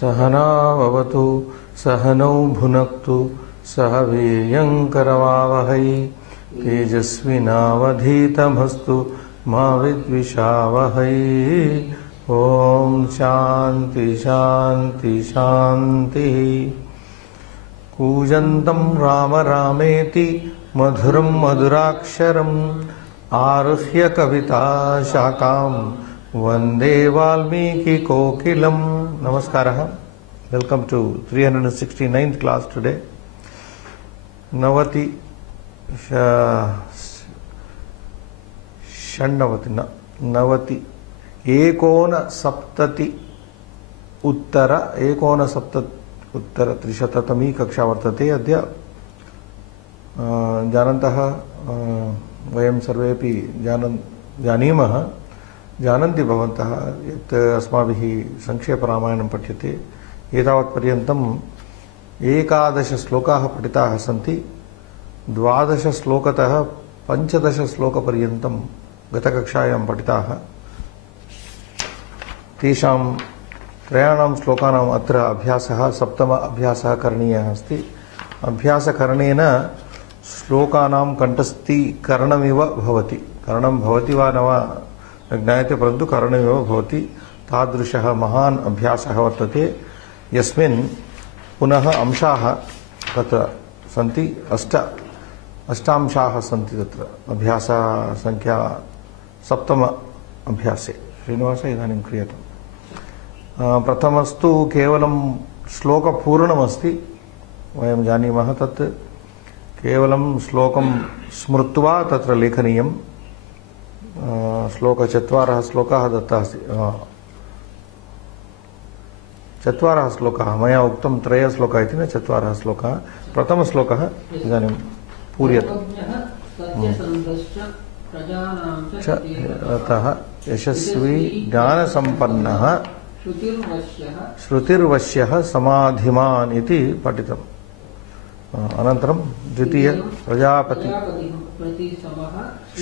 सहना भवतु सहनौ भुनक्तु सह वीर्यङ्करवावहै तेजस्विनावधीतमस्तु मा विद्विषावहै। ओम शांति शांति शांति। कूजन्तं राम रामेति मधुरं मधुराक्षरम् आरुह्य कविता शाखां वंदे वाल्मीकि कोकिलम्। नमस्कारः। Welcome to 369th class today. नवति एकोनसप्तति उत्तर त्रिशततमी कक्षा वर्तते। अद्य जानन्तः वयं सर्वेपि जानीमः, जानन्ति भवन्तः यत् अस्माभिः संक्षेपरामायणं पठ्यते। एतावत्पर्यन्तम् 11 श्लोकाः पठिताः सन्ति। 12 श्लोकतः 15 श्लोकपर्यन्तं गतकक्षायां पठिताः। तेषां त्रयाणां श्लोकानाम् अत्र अभ्यासः, सप्तम अभ्यासः करणीयः अस्ति। अभ्यासकरणेन श्लोकानां कण्ठस्थीकरणमिव भवति। करणं भवति वा न वा न ज्ञायते, परन्तु करणमिव भवति। तादृशः महान् अभ्यासः वर्तते, यस्मिन् पुनः अंशाः तत्र सन्ति। अष्टांशाः सन्ति तत्र। अभ्याससङ्ख्या सप्तम अभ्यासे। श्रीनिवास इदानीं क्रियताम्। प्रथमस्तु केवलं श्लोकपूरणमस्ति। वयं जानीमः तत् केवलं श्लोकं स्मृत्वा तत्र लेखनीयं। चत्वारः श्लोकाः दत्ताः अस्ति। 4 श्लोकाः मया उक्तं, 3 श्लोकाः इति न, 4 श्लोकाः। प्रथमश्लोकः इदानीं पूर्यते। अतः यशस्वी ज्ञानसम्पन्नः श्रुतिर्वश्यः समाधिमान् इति पठितम्। अनन्तरं द्वितीय प्रजापति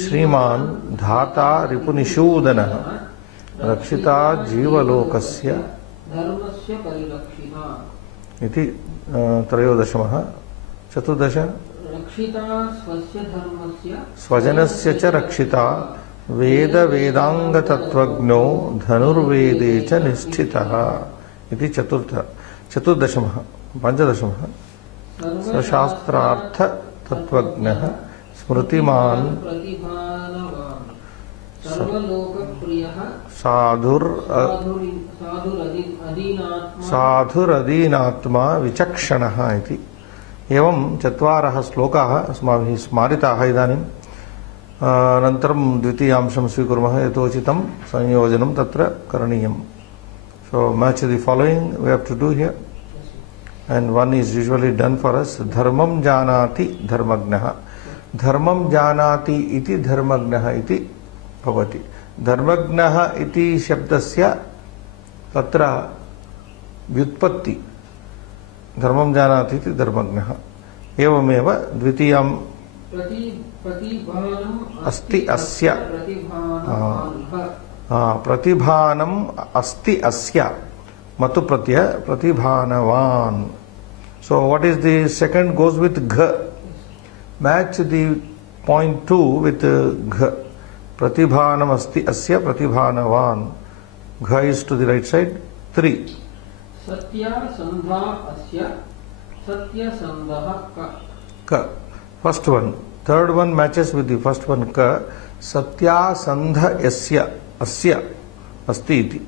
श्रीमान् धाता रिपुनिषूदनः रक्षिता जीवलोकस्य इति त्रयोदशमः। 14 स्वजनस्य च रक्षिता वेद वेदांगतत्त्वज्ञो धनुर्वेदे च निष्ठितः इति चतुर्दशमः। 15 सशास्त्रार्थ तत्त्वज्ञः स्मृतिमान् साधुरदीनात्मा विचक्षणः इति। एवं 4 श्लोकाः अस्माभिः स्मारिताः इदानीम्। अनन्तरं द्वितीयांशं स्वीकुर्मः। यथोचितं संयोजनं तत्र करणीयं। So match the following we have to do here, and one is usually done for us. धर्मं जानाति धर्मज्ञः। धर्मं जानाति इति धर्मज्ञः इति भवति। धर्मज्ञः इति शब्दस्य तत्र व्युत्पत्ति धर्मं जानाति इति धर्मज्ञः। एवमेव द्वितीयं अस्ति अस्य प्रतिभानम् अस्ति अस्य मतु प्रत्यय प्रतिभानवान्। So what is the second goes with gh. Match the point 2 with gh. Pratibhanam asti asya pratibhanavan. Gha is to the right side. 3. Satya sandha asya satya sandha ka. First one. Third one matches with the first one ka. Satya sandha asya asti iti.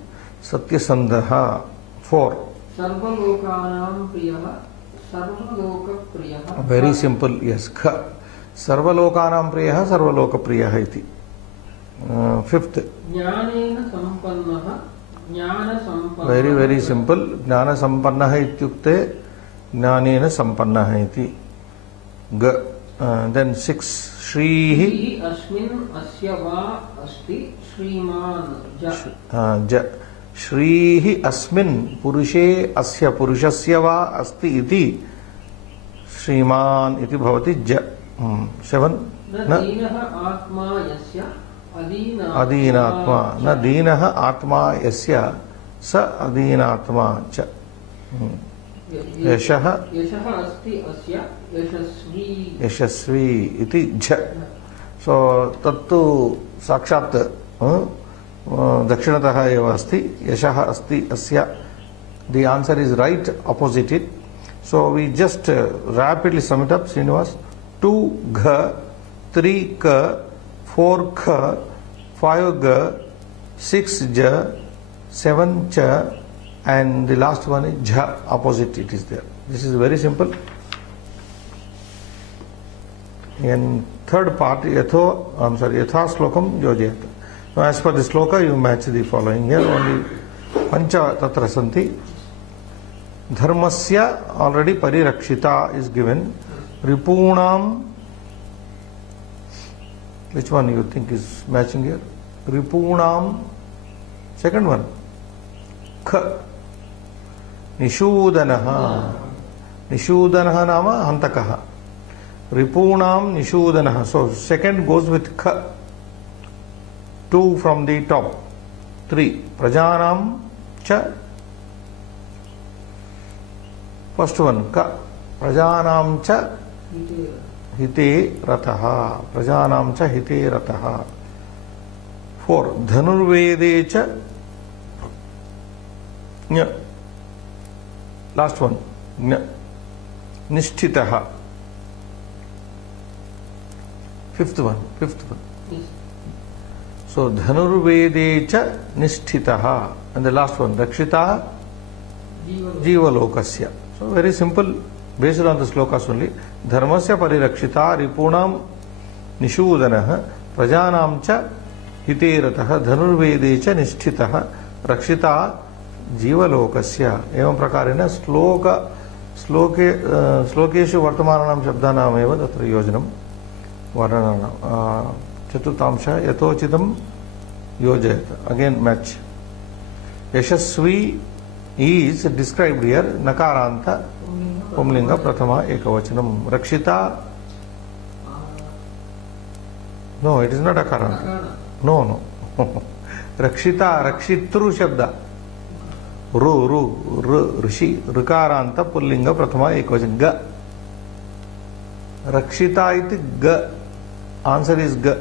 Satya sandha. 4. Sarvalokanam priyah sarvaloka priyah. Very simple. Yes. Ka. Sarvalokanam priyah sarvaloka priyah iti. 5th. Very very simple. Jnana sampannah ityukte jnaneena sampannah iti. Then 6. Shrihi asmin asya va asti shriman ja. Shrihi asmin purushe asya purushasya va asti iti shriman iti bhavati ja. 7. अदीनात्मा न दीनः आत्मा यस्य स अदीनात्मा च यशः यशः अस्ति अस्य यशस्वी यशस्वी इति झ. सो तत्तु साक्षात् दक्षिणतः एव अस्ति. यशः अस्ति अस्य. The answer is right opposite it. So we just rapidly sum it up, Srinivas. 2 gha, 3 ka, 4 kha, 5 ga, 6 ja, 7 cha, and the last one is jha, opposite it is there. This is very simple. And third part, yatha slokam yojayat. Now as per the sloka, you match the following here. Only pancha tatra santi. Dharmasya already parirakshita is given. Ripunam, which one you think is matching here? Ripunam, second one. Kha. Nishudanaha. Nishudanaha nama hantakaha. Ripunam nishudanaha. So second goes with kha. 2 from the top. 3. Prajanam cha. First one, ka. Prajanam cha hite rataha. Prajanam cha hite rataha. 4. Dhanurvede cha nya. Last one, nya. Nishtitaha. Fifth one. So dhanurvede cha nishtitaha. And the last one, rakshita jivalokasya. So very simple, based on the slokas only. Dharmasya parirakshita ripunam nishudanaha prajanam cha hiterataha dhanurvede cha nishtitaha rakshita jivalokasya. Evam prakarena श्लोकेषु वर्तमानानां शब्दानाम् एव तत्र योजनं वर्णनानां. चतुर्थांश यथोचितं योजयेत्. Again match. Yashasvi is described here. Nakaranta pumlinga prathama ekavachanam. Rakshita, no, it is not akaranta. No. Rakshita, rakshitru shabda. ru rishi rikaranta pullinga prathama ekavachanam. Ga. Rakshita iti ga. Answer is ga.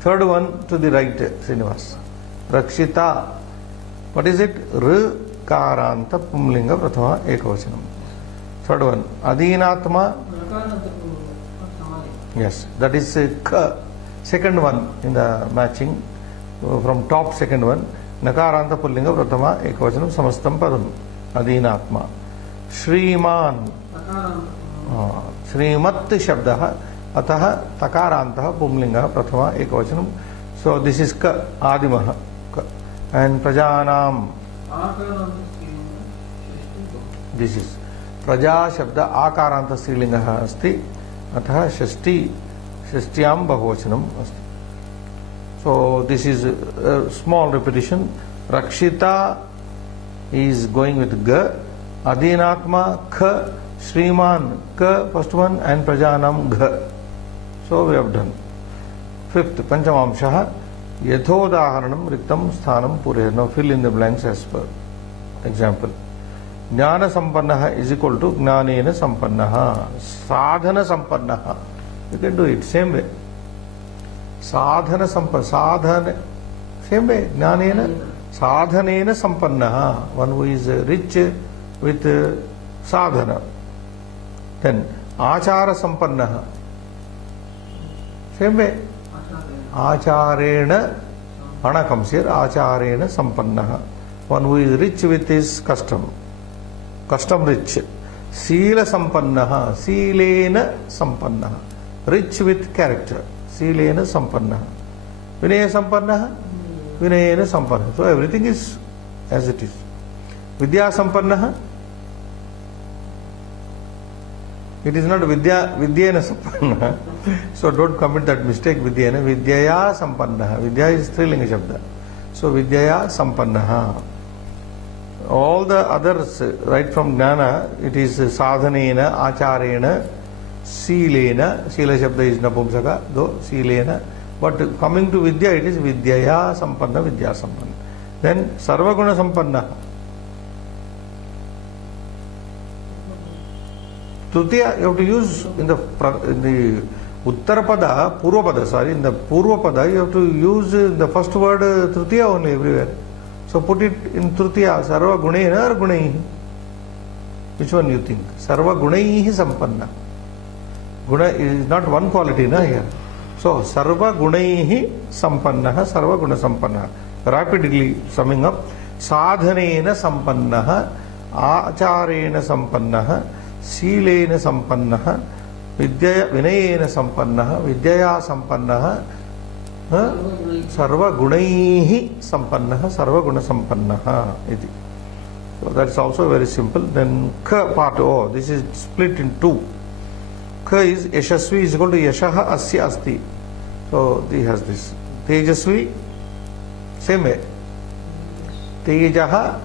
Third one to the right, Srinivas. Rakshita. What is it? Rikaranta pumlinga prathama ekavachanam. Third one, adhinatma. Yes, that is ka. Second one in the matching, from top second one, nakaranta pullinga prathama ekavachanam samastam padam. Adhinatma. Shriman. Shrimat shabdaha. Ataha takarantah pumlinga prathama ekavachanam. So this is ka, adimaha. And prajanam. This is प्रजा शब्द आकारांत स्त्रीलिंगः अस्ति. अतः षष्ट्यां बहुवचनम् अस्ति. So this is a small repetition. Rakshita is going with ga. Adhinatma kha. Shriman ka first one and prajanam gha. So we have done. Fifth, panchamamshaha yathodaharanam riktam sthanam pure. Now fill in the blanks as per example. ज्ञान संपन्नः is equal to ज्ञानेन संपन्नः. साधन संपन्नः. You can do it same way. साधन same way. ज्ञानेन साधनेन संपन्नः. One who is rich with sadhana. Then आचार संपन्नः. Same way. आचारेण ana comes here. आचारेण संपन्नः. One who is rich with his custom rich. Sila sampannah, silena sampannah. Rich with character. Silena sampannah. Vinaya sampannah, vinayena sampannah. So everything is as it is. Vidya sampannah. It is not vidyena sampannah. So don't commit that mistake. Vidyena, vidyaya sampannah. Vidya is strilinga shabda. So vidyaya sampannah. All the others, right from jnana, it is sadhanena, acharena, silena. Sila shabda is napumsaka, though silena. But coming to vidya, it is vidyaya sampanna, vidya sampanna. Then sarvaguna sampanna. Tritiya, you have to use in the Uttarapada, Purvapada, sorry, in the Purvapada, you have to use the first word Tritiya only everywhere. So put it in Tritiya, Sarva Gunena or Gunaihi. Which one you think? Sarva Gunaihi Sampanna. Guna is not one quality, na here. So Sarva Gunaihi Sampannaha, Sarva Guna Sampannaha. Rapidly summing up, Sadhanena Sampannaha, Acharena Sampannaha, Silena Sampannaha, Vidyaya Vinayena Sampannaha, Vidyaya Sampannaha, Sarva Gunaihi Sampannaha, Sarva Guna Sampannaha. So that's also very simple. Then Ka part O, this is split in two. Ka is Yashasvi is equal to Yashaha Asya Asti. So he has this. Tejasvi, same way. Tejaha,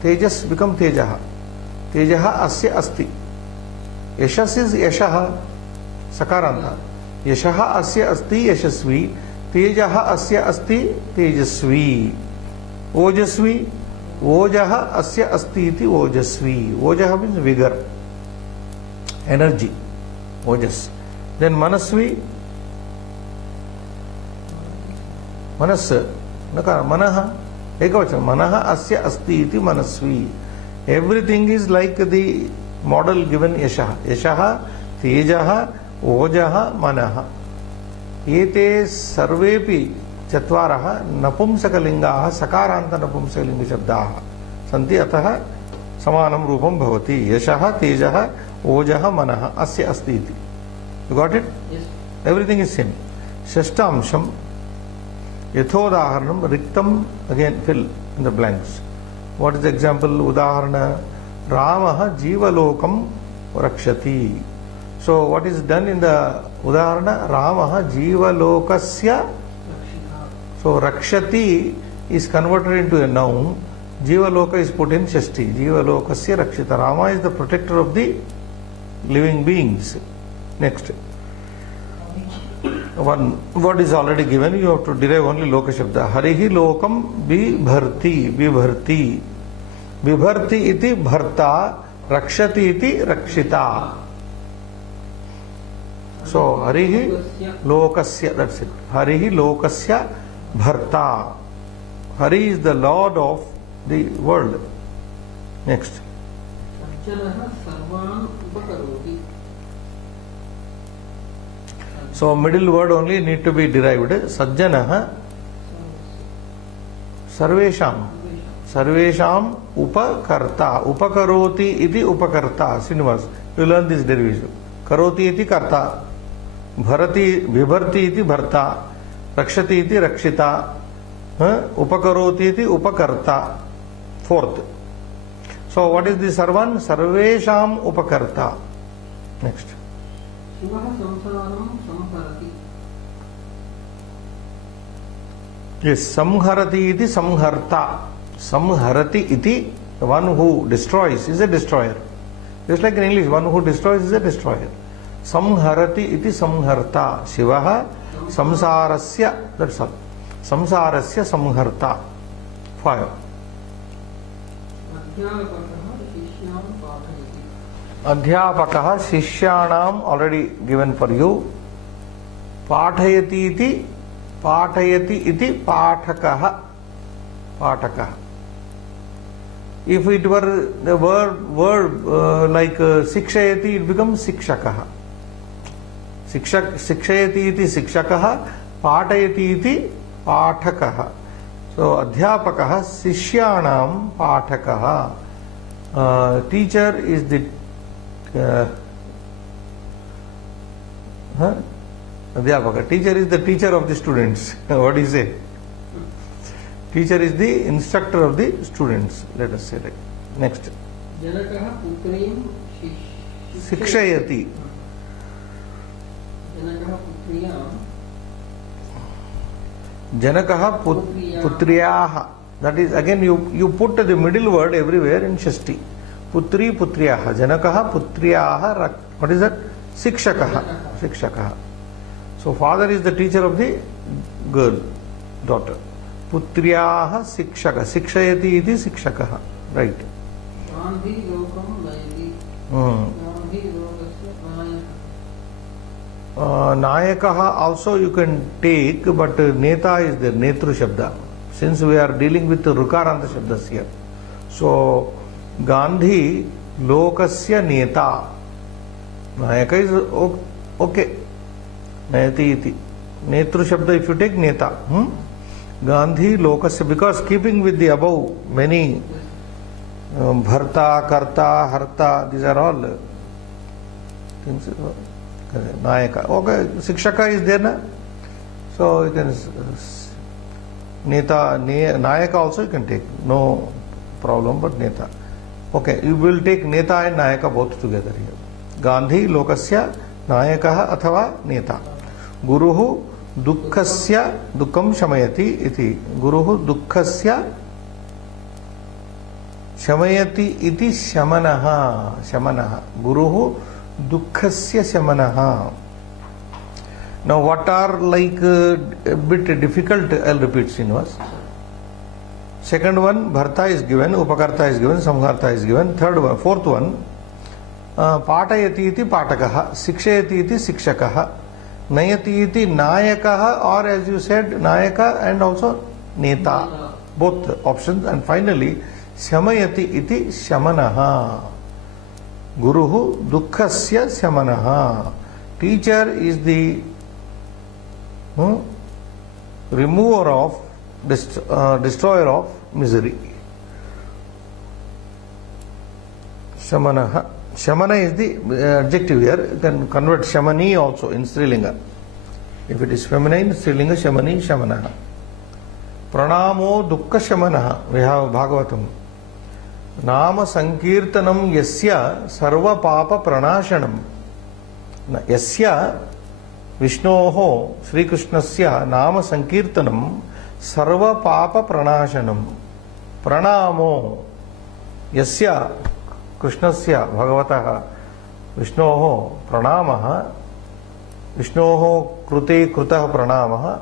Tejas become Tejaha. Tejaha Asya Asti. Yashas is Yashaha, Sakaranta. Yashaha Asya Asti Yashasvi. Tejaha Asya Asti Tejasvi. Ojasvi, Ojaha Asya Asti iti Ojasvi. Ojaha means vigor, energy, Ojas. Then Manasvi, Manas, Manaha, Ekavachana, Manaha Asya Asti iti Manasvi. Everything is like the model given Yashaha. Yashaha, Tejaha, Ojaha, Manaha. Ete sarvepi चत्वारः नपुंसकलिंगाः सकारांत नपुंसकलिंग शब्दाः सन्ति अतः समानं रूपं भवति यशः तेजः ओजः मनः अस्य अस्ति इति you got it everything is same षष्ठांशं यथोदाहरणं रिक्तम् again fill in the blanks what is example उदाहरण रामः जीवलोकं रक्षति so what is done in the उदाहरण रामः जीवलोकस्य. So Rakshati is converted into a noun. Jivaloka is put in Shashti. Jivalokasya Rakshita. Rama is the protector of the living beings. Next. One word is already given. You have to derive only Loka Shabda. Harihi Lokam Bibharti. Bibharti. Bibharti iti Bharta. Rakshati iti Rakshita. So Harihi Lokasya. That's it. Harihi Lokasya Bharta. Hari is the Lord of the world. Next. So middle word only need to be derived. Sajjanaha Sarvesham. Sarvesham Upakarta. Upakaroti iti Upakarta. Srinivas. You learn this derivation. Karoti iti Karta. Bharati Vibharti iti Bharta. Rakshati iti Rakshita. Upakaroti iti Upakarta. Fourth. So what is the Sarvan? Sarvesham Upakarta. Next. Yes, Samharati iti Samharta. Samharati iti, the one who destroys is a destroyer. Just like in English, one who destroys is a destroyer. Samharati iti Samharta. Shivaha Samsarasya, that's all. Samsarasya Samharta. 5. Adhyapakaha Shishyanam already given for you. Pathayati iti Pathakaha. Pathakaha. If it were the word like Sikshayati, it becomes Sikshakaha. Sikshayati iti Sikshakaha. Pathayati iti Pathakaha. So Adhyapakaha Shishyanam Pathakaha. Teacher is the Adhyapaka. Teacher is the teacher of the students. What do you say? Teacher is the instructor of the students. Let us say that. Next. Janakaha putrim Sikshayati. Janakaha putriyam. Janakaha putriyaha. That is again you put the middle word everywhere in Shashti. Putri putriyaha. Janakaha putriyaha. What is that? Sikshakaha. Sikshakaha. So father is the teacher of the girl, daughter. Putriyaha Sikshaka. Sikshayati iti Sikshakaha. Right. Gandhi lokam vayati. Gandhi लोकस्य नायकः. Nayakaha also you can take, but Neta is there, Netru Shabda. Since we are dealing with Rukaranta Shabdas here. So, Gandhi Lokasya Neta. Nayaka is okay. Nayati iti. Netru Shabda, if you take Neta. Gandhi Lokasya, because keeping with the above many Bharta, Karta, Harta, these are all things. Nayaka. Okay, Shikshaka is there, na? So you can Neta, Nayaka also you can take. No problem, but Neta. Okay, you will take Neta and Nayaka both together here. Gandhi Lokasya Nayakaha athava Neta. Guruhu Dukkhasya Dukkam Shamayati iti. Guruhu Dukkhasya Shamayati iti Shamanaha. Shamanaha. Guruhu Dukkhasya Shamanaha. Now what are like a bit difficult, I'll repeat Srinivas. Second one, Bharta is given, Upakarta is given, Samharta is given. Third one, fourth one, Patayati iti Patakaha, Sikshayati iti Sikshakaha, Nayati iti Nayakaha, or as you said, Nayaka and also Neta. Both options. And finally, Shamayati iti Shamanaha. Guruhu Dukkhasya Shamanaha. Teacher is the remover of, destroyer of misery. Shamanaha. Shamana is the adjective here. You can convert Shamani also in Strilinga. If it is feminine, Strilinga Shamani, Shamanaha. Pranamo Dukkha Shamanaha. We have Bhagavatam. Nama Sankirtanam Yasya Sarva Papa Pranashanam. Yasya Vishnoho Sri Krishnasya Nama Sankirtanam Sarva Papa Pranashanam. Pranamo Yasya Krishnasya Bhagavataha Vishnoho Pranamaha Vishnoho Krute Krutaha Pranamaha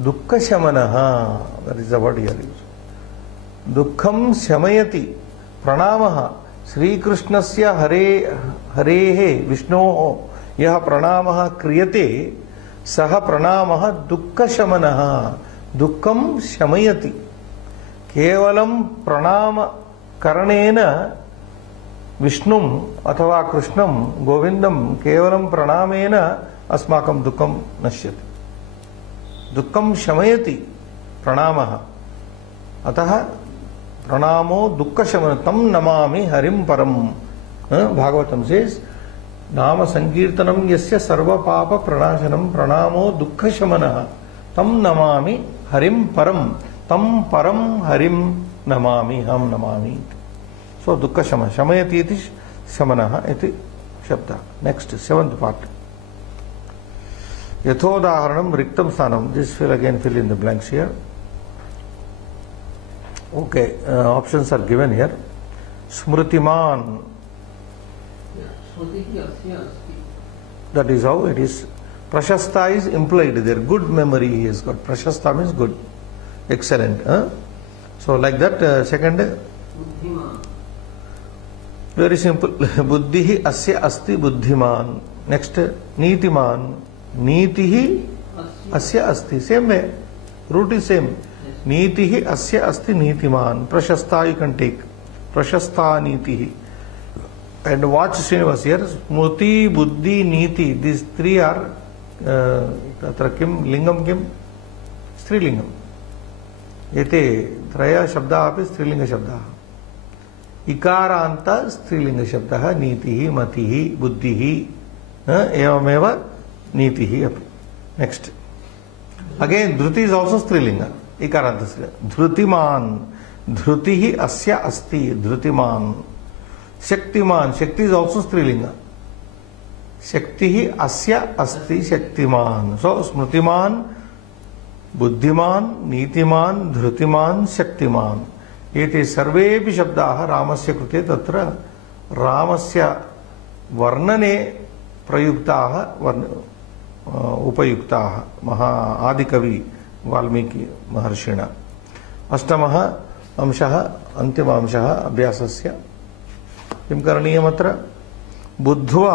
Dukkha Shamanaha. That is the word here. Dukkham Shamayati Pranamaha Sri Krishnasya Harehe Vishnoho Yaha Pranamaha Kriyate Saha Pranamaha Dukkha Shamanaha. Dukkham Shamayati. Kevalam Pranama Karanena Vishnum Athava Krishnam Govindam Kevalam Pranamena Asmakam Dukkam Nashyati. Dukkam Shamayati Pranamaha. Ataha Pranamo Dukkha Shamana Tam Namami Harim Param. Bhagavatam says, Nama Sankirtanam Yasya Sarva Papa Pranashanam Pranamo Dukkha Shamanaha Tam Namami Harim Param. Tam Param Harim Namami Ham Namami. So Dukkha Shama. Shamayati iti Shamanaha iti Shabda. Next, seventh part. Yathodaharanam Riktam Sthanam. This will again fill in the blanks here. Okay, options are given here. Smritiman. That is how it is. Prashasta is implied there. Good memory he has got. Prashasta means good. Excellent. So like that, second. Buddhiman. Very simple. Buddhihi asya asti buddhiman. Next, Nitiman. Nitihi asya asti. Same way. Root is same. Nitihi asya asti nitiman. Prashasta you can take. Prashasta nitihi. And watch Srinivas here. Smriti, Buddhi, Niti. These three are tatra kim, lingam kim? Strilingam. Ete traya shabda api strilinga shabda. Ikaranta strilinga shabda. Nitihi, Matihi, Buddhihi. Evameva Nitihi api. Next. Again, Dhruti is also strilinga. Ikaranta strilinga. Dhrutiman. Dhrutihi asya asti. Dhrutiman. Shaktiman. Shakti is also strilinga. Shaktihi asya asti Shaktiman. So, Smritiman, Buddhiman, Nitiman, Dhrutiman, Shaktiman. Ete sarvepi shabdaha Ramasya krute tatra Ramasya varnane prayuktaha upayuktaha Maha Adikavi Valmiki Maharshina. Ashtamaha amshaha antima amshaha abhyasasya. Kim karaniyam atra? बुद्ध्वा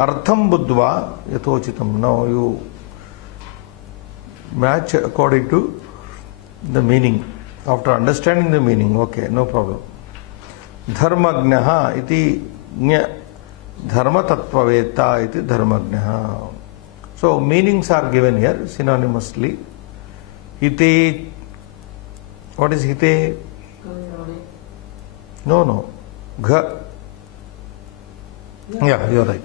अर्थम बुद्ध्वा यथोचितम. Now you match according to the meaning. After understanding the meaning, okay, no problem. Dharmagnaha iti nya dharma tattvaveta iti dharmagnaha. So meanings are given here synonymously. Hite, what is hite? No. Gha. Yeah, you are right.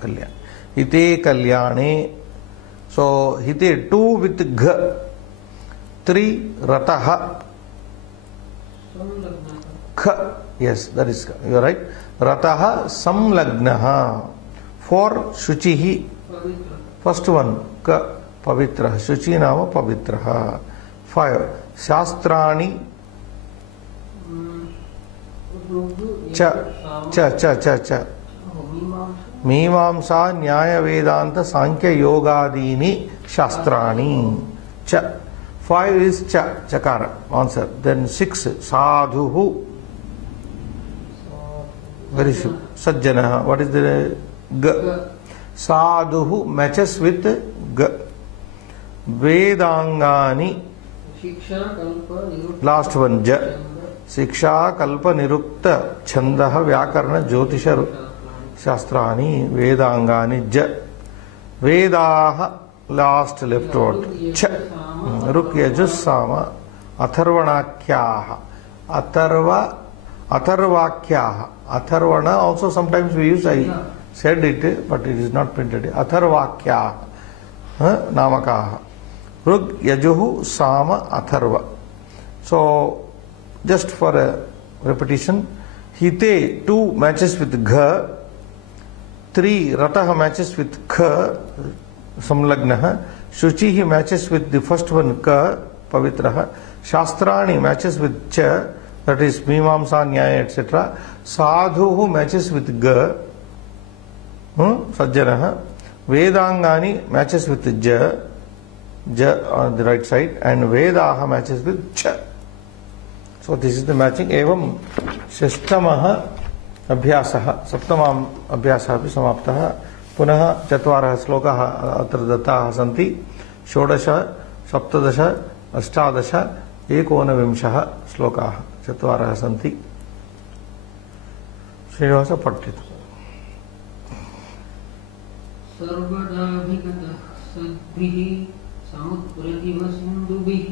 Kalyan. Hite kalyane. So hite 2 with gha. 3 rataha. Kha. Yes, that is, you are right. Rataha samlagnaha. 4 shuchihi. First one ka pavitraha. Shuchi nama pavitraha. 5 shastrani. Cha. मीमांसा न्याय वेदांत सांख्य योगादीनि शास्त्राणि. च 5 is cha, chakara, answer. Then 6 sadhuhu. Very good. Sajjanaha. What is the g? Sadhuhu matches with g. Vedangani. Last one ja. Shiksha kalpa nirukta chandaha vyakarna jyotisha शास्त्राणि वेदांगानि ज. वेदाः last left word च. रुक् यजुस् साम अथर्वणाख्याः. अथर्वाख्याः. Atharvana also sometimes we use. I said it, but it is not printed. Atharvakhyaः namakaः. Rug yajuः sama atharva. So just for a repetition, hite 2 matches with gha. 3 ratah matches with kha, samlagnaha. Shuchihi matches with the first one ka, pavitraha. Shastrani matches with cha, that is mimamsa, nyaya, etc. Sadhuhu matches with ga, sajjanaha. Vedangani matches with ja on the right side, and vedaha matches with cha. So this is the matching. Evam shashtamaha अभ्यासः. सप्तमाम् अभ्यासः अपि समाप्तः. पुनः 4 श्लोकाः अत्र दत्ताः सन्ति. 16, 17, 18, 19 श्लोकाः 4 सन्ति. श्रीनिवास पठ्यतु. सर्वदाभिगतः सद्भिः समुद्रदिव सिन्धुभिः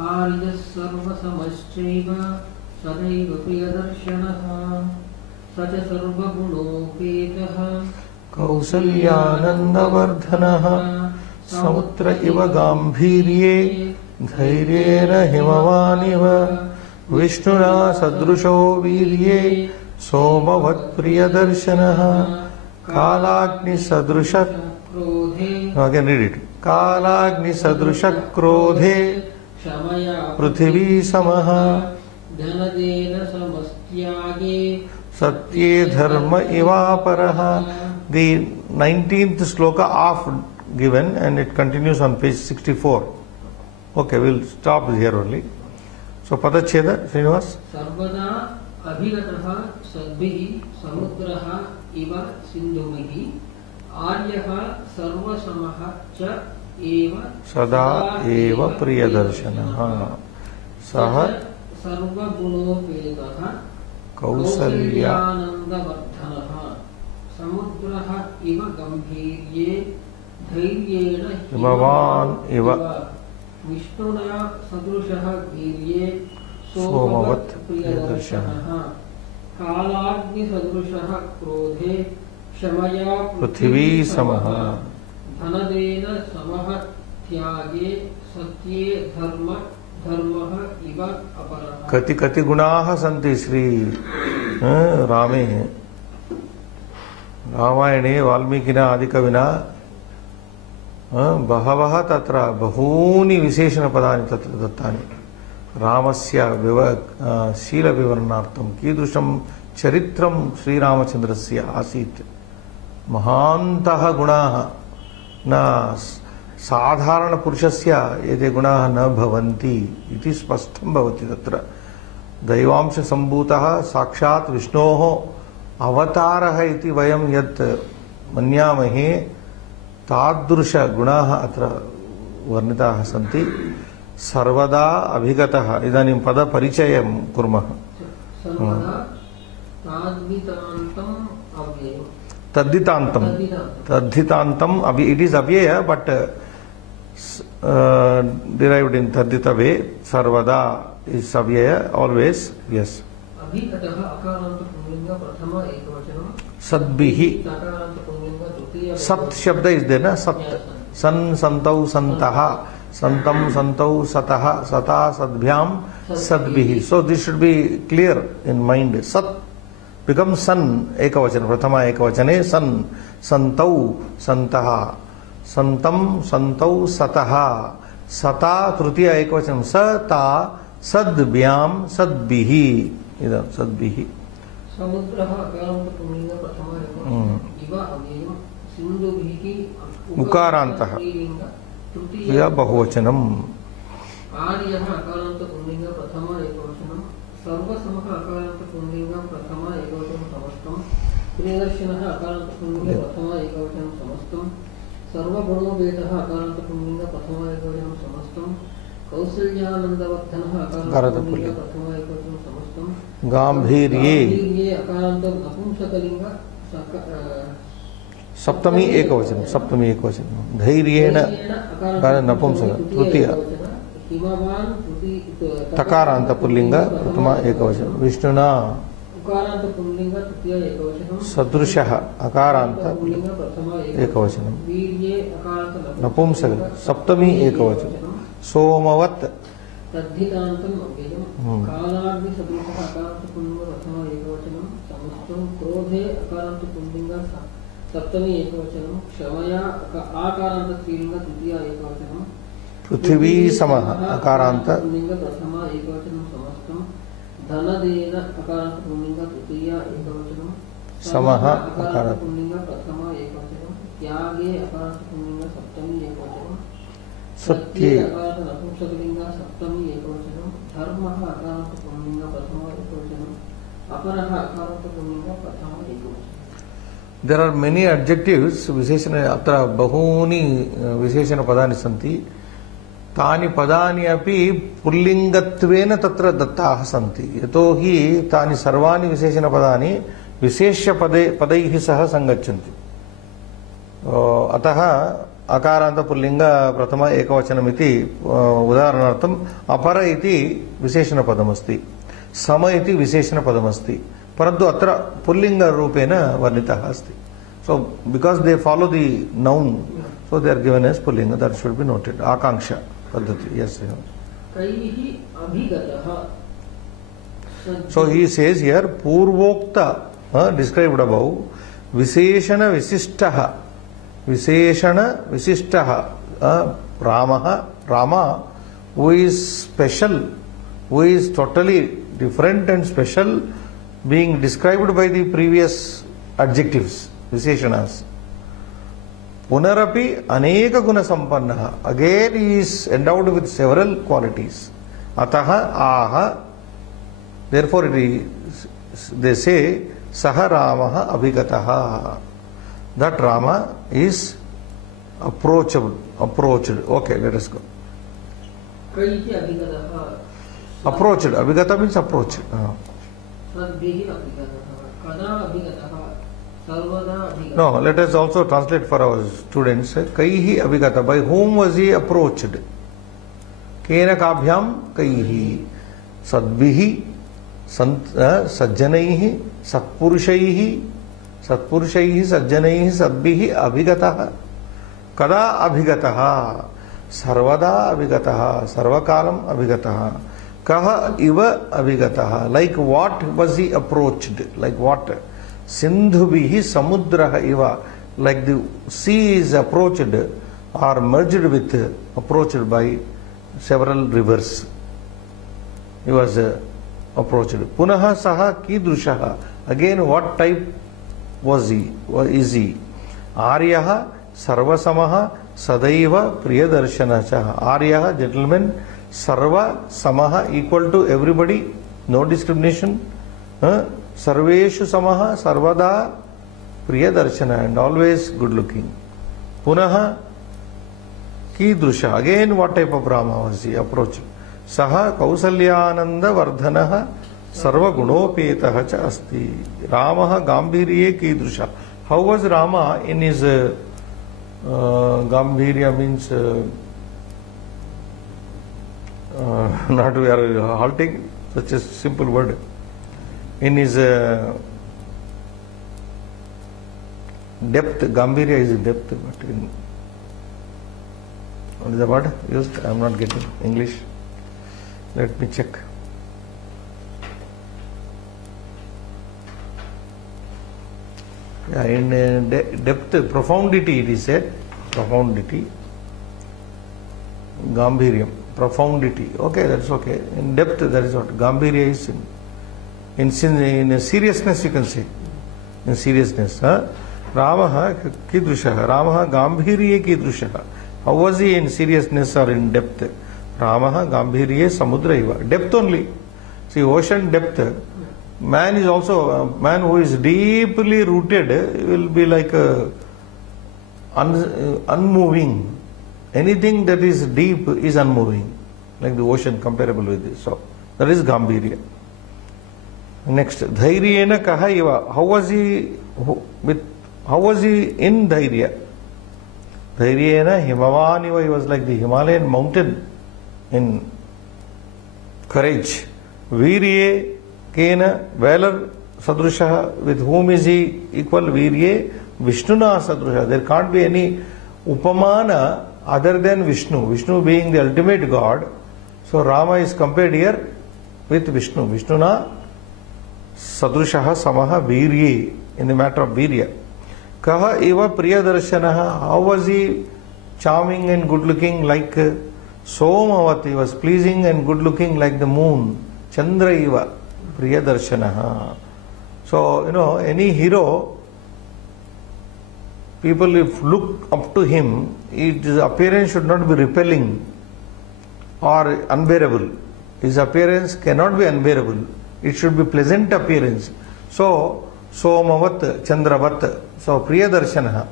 आर्यः सर्वसमश्चैव सदैव प्रियदर्शनः स च सर्वगुणोपेतः कौसल्यानन्दवर्धनः समुद्र इव गाम्भीर्ये धैर्येण हिमवानिव विष्णुना सदृशो वीर्ये सोमवत्प्रियदर्शनः कालाग्निसदृशः क्रोधे. Again read it. कालाग्निसदृशः क्रोधे पृथिवी समः धनदेन समस्त्यागे सत्ये धर्म इवापरः. The 19th sloka of given, and it continues on page 64. Okay, we'll stop here only. So Padacheda, Srinivas. Sarvada abhigatah sadbhihi samudraha iva sindhuvihi आर्यः सर्वसमः च एव सदा एव प्रियदर्शनः सः सर्वगुणोपेतः कौसल्यानन्दवर्धनः समुद्रः इव गम्भीर्ये धैर्येण हिमवान् इव विष्णुना सदृशः वीर्ये सोमवत् प्रियदर्शनः कालाग्निसदृशः क्रोधे क्षमया पृथिवी समः धनदेन समः त्यागे सत्ये धर्मः इव अपरः. कति कति गुणाः सन्ति श्री रामे. रामायणे वाल्मीकिना आदिकविना बहवः तत्र बहूनि विशेषणपदानि तत्र दत्तानि. रामस्य शीलविवरणार्थं कीदृशं चरित्रं श्रीरामचन्द्रस्य आसीत्. महान्तः गुणाः. न साधारणपुरुषस्य एते गुणाः न भवन्ति इति स्पष्टं भवति. तत्र दैवांशसम्भूतः साक्षात् विष्णोः अवतारः इति वयं यत् मन्यामहे तादृश गुणाः अत्र वर्णिताः सन्ति। सर्वदा अभिगतः, इदानीं पदपरिचयं कुर्मः। सर्वदा ताद्वितान्तम् अव्ययम्। तद्धितान्तं, तद्धितान्तं इट इज अव्यय बट derived in तद्धित वे। सर्वदा is अव्यय always, yes। अभिगतः अकारान्त पुल्लिंग प्रथम एकवचनम्। सद्भिः, तकारान्त पुल्लिंग तृतीय। सत् शब्द इज देयर ना, सत्, सन् सन्तौ सन्तः, सन्तं सन्तौ सतः, सता सद्भ्यां सद्भिः। So this should be clear in mind. सत् बिकम सन एकवचन, प्रथम एकवचने सन, सन्तौ सन्तः, सन्तं सन्तौ सतः, सता तृतीय एकवचन, सता सद्भ्यां सद्भिः, इदं सद्भिः। समुद्रः अकारान्त पुल्लिंग प्रथम एकवचनम्। इव अव्ययम्। सिन्धुभिः उकारान्तः स्त्रीलिंग तृतीय या बहुवचनम्। आर्यः अकारान्त पुल्लिंग प्रथम एकवचनम्। सर्वसमः अकारान्त पुल्लिंग प्रथम एकवचनं समस्तम्। प्रियदर्शनः अकारान्त पुल्लिंग प्रथम एकवचनं समस्तम्। सर्वगुणोपेतः अकारान्त पुल्लिंग प्रथम एकवचनं समस्तम्। कौसल्यानन्दवर्धनः अकारान्त पुल्लिंग प्रथम एकवचनं समस्तम्। गाम्भीर्ये अकारान्त नपुंसकलिंग सप्तमी एकवचनं, सप्तमी एकवचनं। धैर्येण नपुंसक तृतीय। हिमवान् तकारान्त पुल्लिंग प्रथम एकवचनं। विष्णुना उकारान्त पुल्लिंग तृतीय एकवचनं। सदृशः अकारान्त पुल्लिंग प्रथम एकवचनं। वीर्ये अकारान्त नपुंसक सप्तमी एकवचनं। सोमवत् तद्धितान्तम् अव्ययम्। कालाग्निसदृशः अकारान्त पुल्लिंग प्रथम एकवचनं समस्तम्। क्रोधे अकारान्त पुल्लिंग सप्तमी एकवचनं। क्षमया आकारान्त स्त्रीलिंग तृतीय एकवचनं। पृथिवी समः अकारान्त पुल्लिंग प्रथम एकवचनं समस्तम्। धनदेन अकारान्त पुल्लिंग तृतीय एकवचनं। समः अकारान्त पुल्लिंग प्रथम एकवचनं। त्यागे अकारान्त पुल्लिंग सप्तमी एकवचनं। सत्ये अकारान्त नपुंसकलिंग सप्तमी एकवचनं। धर्मः अकारान्त पुल्लिंग प्रथम एकवचनं। अपरः अकारान्त पुल्लिंग प्रथम एकवचनं। There are many adjectives, विशेषण अत्र बहूनि विशेषण पदानि सन्ति। तानि पदानि अपि पुल्लिंगत्वेन तत्र दत्ताः सन्ति, यतोहि तानि सर्वाणि विशेषण पदानि विशेष्य पदैः सह संगच्छन्ति। अतः अकारान्त पुल्लिंग प्रथम एकवचनमिति उदाहरणार्थम् अपर इति विशेषण पदमस्ति, सम इति विशेषण पदमस्ति, परन्तु अत्र पुल्लिंग रूपेण वर्णितः अस्ति। So because they follow the noun, so they are given as पुल्लिंग, दैट शुड बी नोटेड। आकांक्षा पद्धति, यस। कैः अभिगतः। So he says here पूर्वोक्त described above विशेषण विशिष्टः, विशेषण विशिष्टः रामः, Rama who is special, who is totally different and special, being described by the previous adjectives, विशेषणास। पुनरपि अनेक गुण संपन्नः, again he is endowed with several qualities। अतः आह, therefore they say सह रामः अभिगतः, that Rama is approachable, approached। Okay, let us go। कैः अभिगतः। Approached, abhigata means approached। सद्भिः अभिगतः। कदा अभिगतः। सर्वदा अभिगतः। No, let us also translate for our students। कैः अभिगतः, by whom was he approached? केन काभ्यां कैः? सद्भिः, सज्जनैः, सत्पुरुषैः, सत्पुरुषैः सज्जनैः सद्भिः अभिगतः। कदा अभिगतः? सर्वदा अभिगतः, सर्वकालम् अभिगतः। कः इव अभिगतः, like what was he approached, like what? सिन्धुभिः समुद्रः इव, like the sea is approached or merged with, approached by several rivers, he was approached। पुनः सः कीदृशः, again what type was he, is he? आर्यः सर्वसमः सदैव प्रियदर्शनः। आर्यः gentleman, सर्व समः equal to everybody, no discrimination, सर्वेषु समः सर्वदा Priyadarshan and always good looking. Punah कीदृश, again what type of Rama was he approaching? Saha Kausalyananda Vardhanaha Sarvagunopetah cha asti. Ramaha Gambhirye कीदृश. How was Rama in his Gambhirya means not we are halting such a simple word. In his depth, Gambhirya is depth, but in what is the word used? I am not getting English. Let me check. Yeah, in depth, profundity it is said. Profundity. Gambhiryam. Profundity. Okay, that's okay. In depth, that is what. Gambhirya is in seriousness, you can say. In seriousness. Ramaha kidrushaha. Ramaha Gambhirye kidrushaha. How was he in seriousness or in depth? Ramaha Gambhirye samudra iva. Depth only. See, ocean depth. Man is also a man who is deeply rooted will be like unmoving. Anything that is deep is unmoving, like the ocean comparable with this. So that is Gambhirya. Next, Dhairyena kaha iva. How was he in Dhairya? Dhairyena Himavan iva. He was like the Himalayan mountain in courage. Virye Kena, valor Sadrushaha. With whom is he equal? Virye Vishnuna Sadrushaha. There can't be any Upamana other than Vishnu. Vishnu being the ultimate God. So Rama is compared here with Vishnu. Vishnuna Sadrushaha Samaha Virye. In the matter of Virya. Kaha eva Priyadarshanaha. How was he charming and good looking like Somavati? He was pleasing and good looking like the moon. Chandra eva Priyadarshanaha. So, any hero, people if look up to him, his appearance should not be repelling or unbearable. His appearance cannot be unbearable. It should be pleasant appearance. So, Somavat, Chandravat. So, Priyadarshanaha.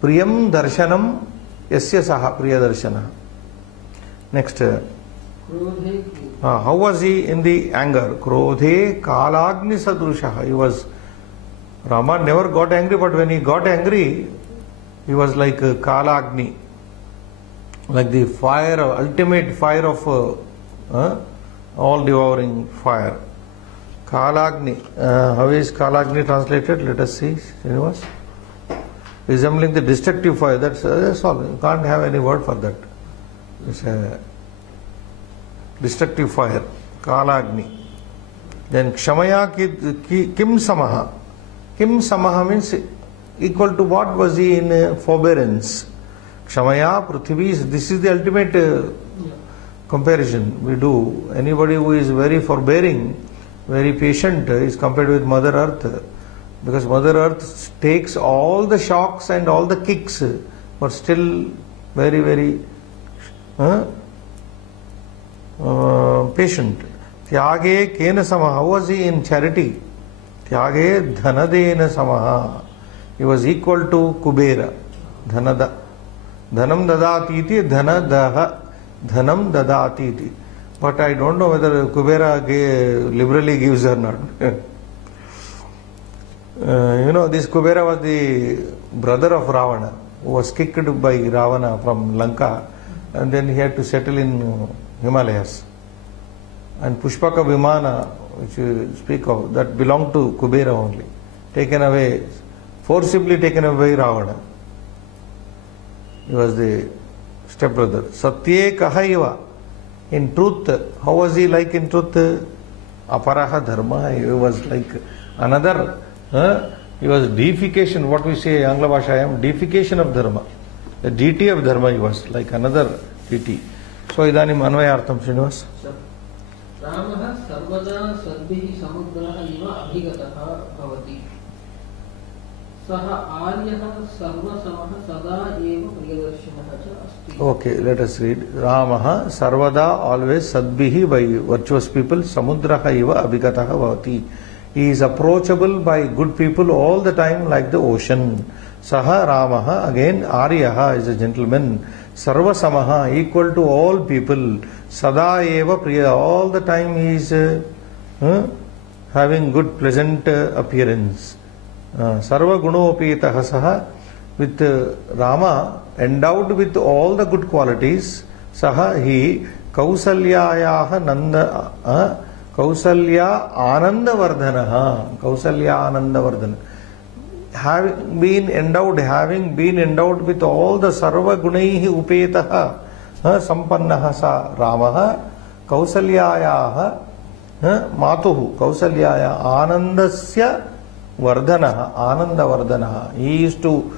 Priyam Darshanam Yasya Saha Priyadarshanaha. Next. How was he in the anger? Krodhe Kalagni Sadrushaha. He was, Rama never got angry, but when he got angry, he was like Kalagni, like the fire, ultimate fire of all devouring fire. Kalagni. How is Kalagni translated? Let us see. Srinivas. Resembling the destructive fire. That's all. You can't have any word for that. It's a destructive fire. Kalagni. Then Kshamaya Kim Samaha. Kim Samaha means equal to what was he in forbearance. Kshamaya Prithvi. This is the ultimate comparison we do. Anybody who is very forbearing, very patient is compared with Mother Earth. Because Mother Earth takes all the shocks and all the kicks, but still very, very patient. Tyage Kena Samaha. How was he in charity? Tyage Dhanadena Samaha. He was equal to Kubera. Dhanada. Dhanam Dadatiti, Dhanadaha. Dhanam Dadatiti. But I don't know whether Kubera liberally gives or not. This Kubera was the brother of Ravana, who was kicked by Ravana from Lanka, and then he had to settle in Himalayas. And Pushpaka Vimana, which you speak of, that belonged to Kubera only. Taken away, forcibly taken away Ravana. He was the stepbrother. Satye Kahaiva. In truth, how was he like in truth? Aparaha Dharma. He was like another. He was deification, what we say, Angla Bhashayam, deification of Dharma. The deity of Dharma he was, like another deity. So, idanim anvayartham, Srinivas. Ramaha sarvada sadbihi samudraha iva abhigataha bhavati. Saha aryaha sarva samaha sada eva priyadarshanaha cha asti. Okay, let us read. Ramaha sarvada always sadbihi, by virtuous people, samudraha iva abhigataha bhavati. He is approachable by good people all the time like the ocean. Saha Ramaha, again Aryaha is a gentleman. Sarva Samaha, equal to all people. Sada Eva Priya, all the time he is having good, pleasant appearance. Sarva Gunopitaha Saha, with Rama, endowed with all the good qualities. Saha, he, Kausalyayaha Nanda, Kausalya Anandavardhanaha, Kausalya Anandavardhana. Having been endowed with all the Sarva Gunaihi Upetaha, Sampannaha sa Ramaha, Kausalyayaha, Matuhu, Kausalyaya Anandasya Vardhanaha, Anandavardhanaha. He is to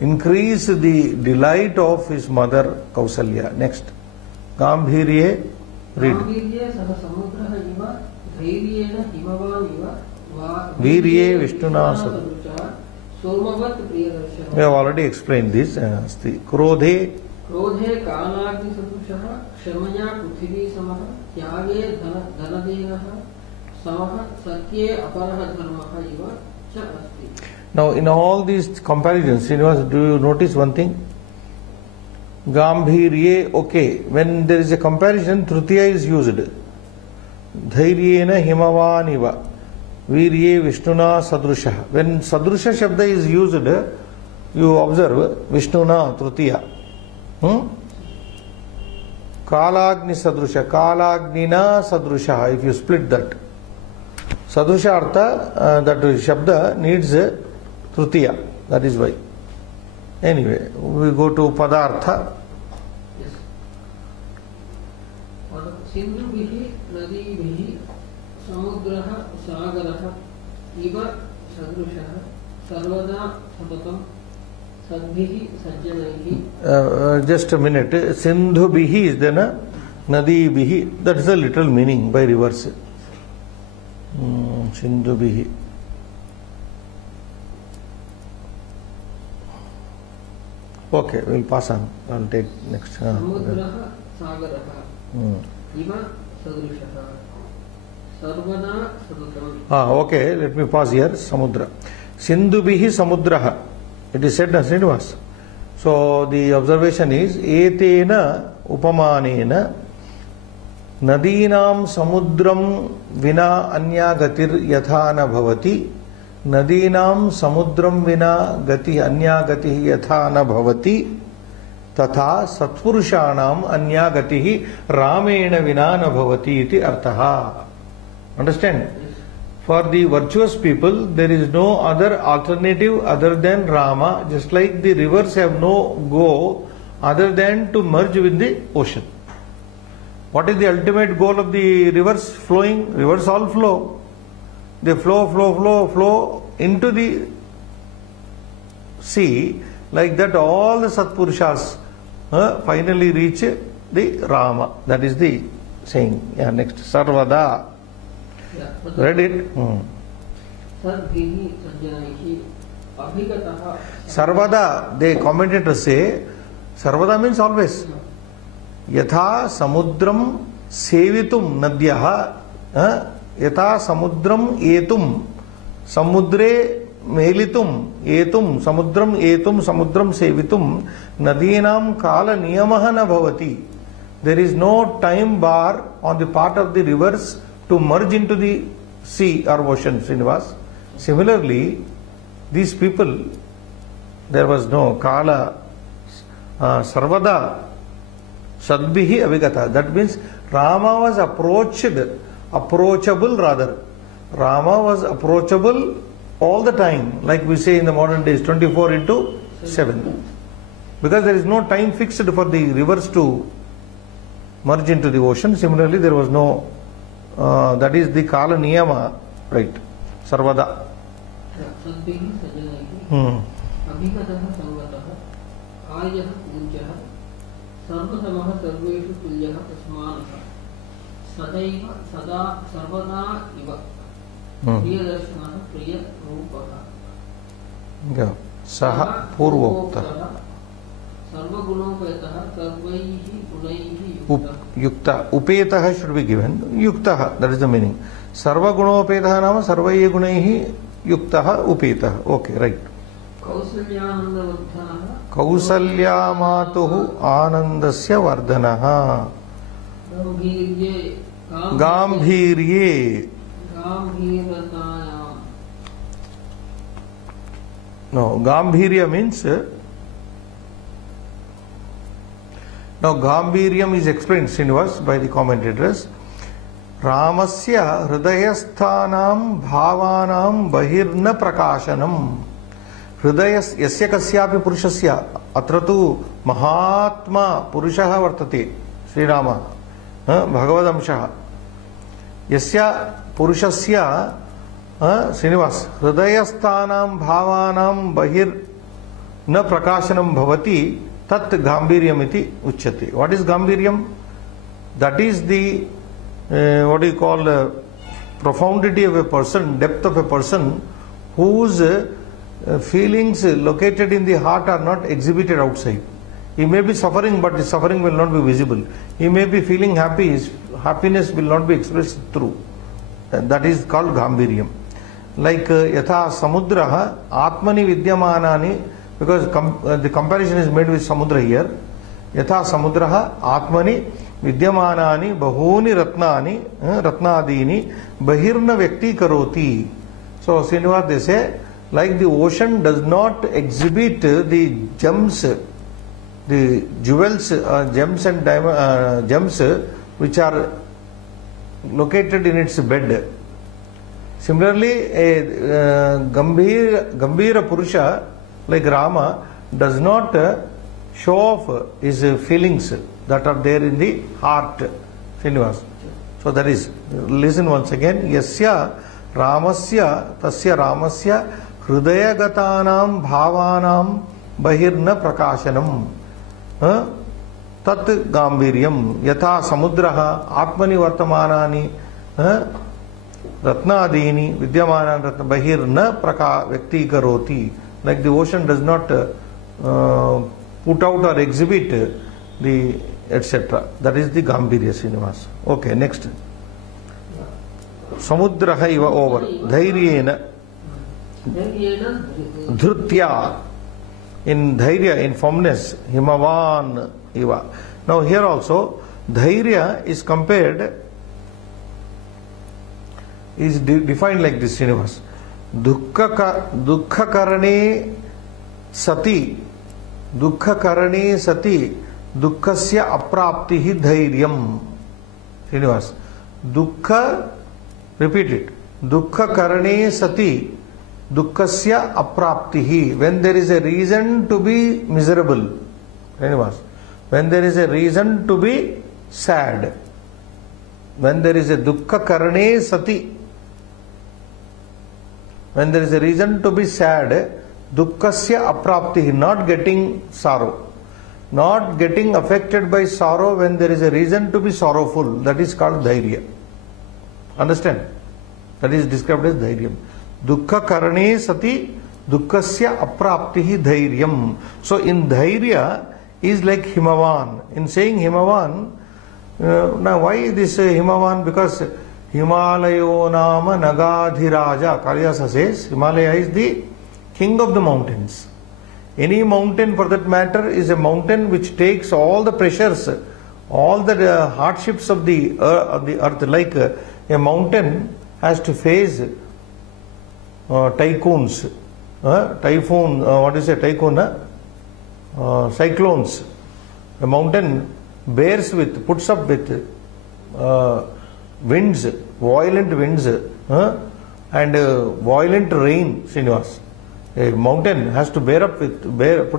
increase the delight of his mother Kausalya. Next. Gambhirye, read. Gambhirye saha samudraha iva, dhairyena himavan iva, Virye Vishnuna Sadrucha. Somavat Priyadarshana. We have already explained this. Krodhe. Krodhe Kalagni Sadrushaha, Kshamaya Prithvi Samaha, Tyage Dhanadenaha, Samaha, Satye Aparaha Dharmaha iva, cha asti. Now, in all these comparisons, Srinivas, do you notice one thing? Gambhirye, okay. When there is a comparison, Tritiya is used. Dhairyena Himavaniva. Virye Vishnuna Sadrusha. When Sadrusha Shabda is used, you observe Vishnuna Tritiya. Kalagni Sadrusha. Kalagnina Sadrusha. If you split that. Sadrusha Artha, that Shabda needs Tritiya. That is why. Anyway, we go to Padartha. Yes. Sindhubihi Nadibihi Samudraha Sagaraha Iva Sadrushaha Sarvada Sabatam Sadbihi Sajjanaihi. Just a minute. Sindhubihi is then Nadibihi. That is the literal meaning by reverse. Sindhubihi. Okay, we'll pass on. I'll take next. Samudraha Sagaraha Iva Sadrushaha Sarvada Sabatam. Okay, let me pause here. Samudra. Sindhubihi Samudraha. It is said as Srinivas. So the observation is Etena Upamanena Nadinam Samudram Vina Anyagatir Yathana Bhavati. Nadinam Samudram Vina Gati Anyagati Yathana Bhavati. Tatha Satpurushanam Anyagati Ramena Vinana Bhavati iti Arthaha. Understand? For the virtuous people, there is no other alternative other than Rama, just like the rivers have no go other than to merge with the ocean. What is the ultimate goal of the rivers flowing? Rivers all flow. They flow into the sea. Like that, all the Satpurushas finally reach the Rama. That is the saying. Yeah, next. Sarvada. Read it. Sarvada, the commentators say, Sarvada means always. Yatha samudram sevitum nadyaha, yatha samudram etum, samudre melitum, etum, samudram sevitum, nadinam kala niyamaha na bhavati. There is no time bar on the part of the rivers to merge into the sea or ocean, Srinivas. Similarly, these people, there was no Kala, Sarvada, Sadbihi Avigata. That means Rama was approachable rather. Rama was approachable all the time, like we say in the modern days, 24/7. Because there is no time fixed for the rivers to merge into the ocean. Similarly, there was no that is the Kala Niyama, right? Sarvada. Sadbihi Sajjanaihi Abhigataha Sangataha Ayaha Unjaha Sarvasamaha Sarveshu Tulyaha Tasmanaha Sadaiva Sada Sarvada Iva Priyadarshanaha Priya Rupaha Saha Purvokta. सर्वगुणोपेतः सर्वैः गुणैः युक्तः. उपेतः should be given. युक्तः, that is the meaning. सर्वगुणोपेतः नाम सर्वैः गुणैः युक्तः उपेतः. Okay, right. कौसल्यानन्दवर्धनः कौसल्यामातुः आनन्दस्य वर्धनः. गाम्भीर्ये गाम्भीर्ये. गाम्भीरतायाम्. No, Gambhirya means now Gambhiryam is explained, Srinivas, by the commentators. Ramasya hridayasthanam bhavanam bahirna prakashanam. Hridayas yasya kasyapi purushasya atra tu mahatma purushah vartate. Sri Rama Bhagavadamshah yasya purushasya Srinivas hridayasthanam bhavanam bahir na prakashanam bhavati tat gambhiryam iti uchyate. What is gambhiryam? That is the what do you call profundity of a person, depth of a person whose feelings located in the heart are not exhibited outside. He may be suffering, but his suffering will not be visible. He may be feeling happy, his happiness will not be expressed through. That is called gambhiryam. Like yatha samudraha atmani vidyamanani, because the comparison is made with samudra here. Yatha samudraha atmani vidyamanani bahuni ratnadini bahirna vyakti karoti. So Srinivas, they say, like the ocean does not exhibit the gems, the jewels, gems and gems which are located in its bed. Similarly, a Gambhira Purusha like Rama does not show off his feelings that are there in the heart. Srinivas. So that is, listen once again. Yasya Ramasya Tasya Ramasya Hridayagatanam Bhavanam Bahirna Prakashanam Tat Gambhiryam Yatha Samudraha Atmani Vartamanani Ratnadini Vidyamanan Ratna Bahirna Praka Vyakti Karoti. Like the ocean does not put out or exhibit the etc. That is the Gambhirya, Srinivas. Okay, next. Samudraha iva over. Dhairyena. Dhrutya. In Dhairya, in firmness. Himavan iva. Now here also, Dhairya is compared, is defined like this, Srinivas. Dukkha karane sati dukkasya apraptihi dhairyam. Srinivas. Dukkha, repeat it. Dukkha karane sati dukkasya apraptihi. When there is a reason to be miserable. Srinivas. When there is a reason to be sad. When there is a dukkha karane sati. When there is a reason to be sad, dukkasya apraptihi, not getting sorrow. Not getting affected by sorrow when there is a reason to be sorrowful. That is called dhairya. Understand? That is described as dhairyam. Dukkha karane sati dukkasya apraptihi dhairyam. So in dhairya is like Himavan. In saying Himavan, now why this Himavan? Because Himalayo Nama Nagadhiraja, Kaliyasa says, Himalaya is the king of the mountains. Any mountain for that matter is a mountain which takes all the pressures, all the hardships of the earth. Like a mountain has to face typhoons, typhoon, what is a typhoon? Cyclones. A mountain puts up with winds, violent winds, and violent rain, Srinivas. A mountain has to put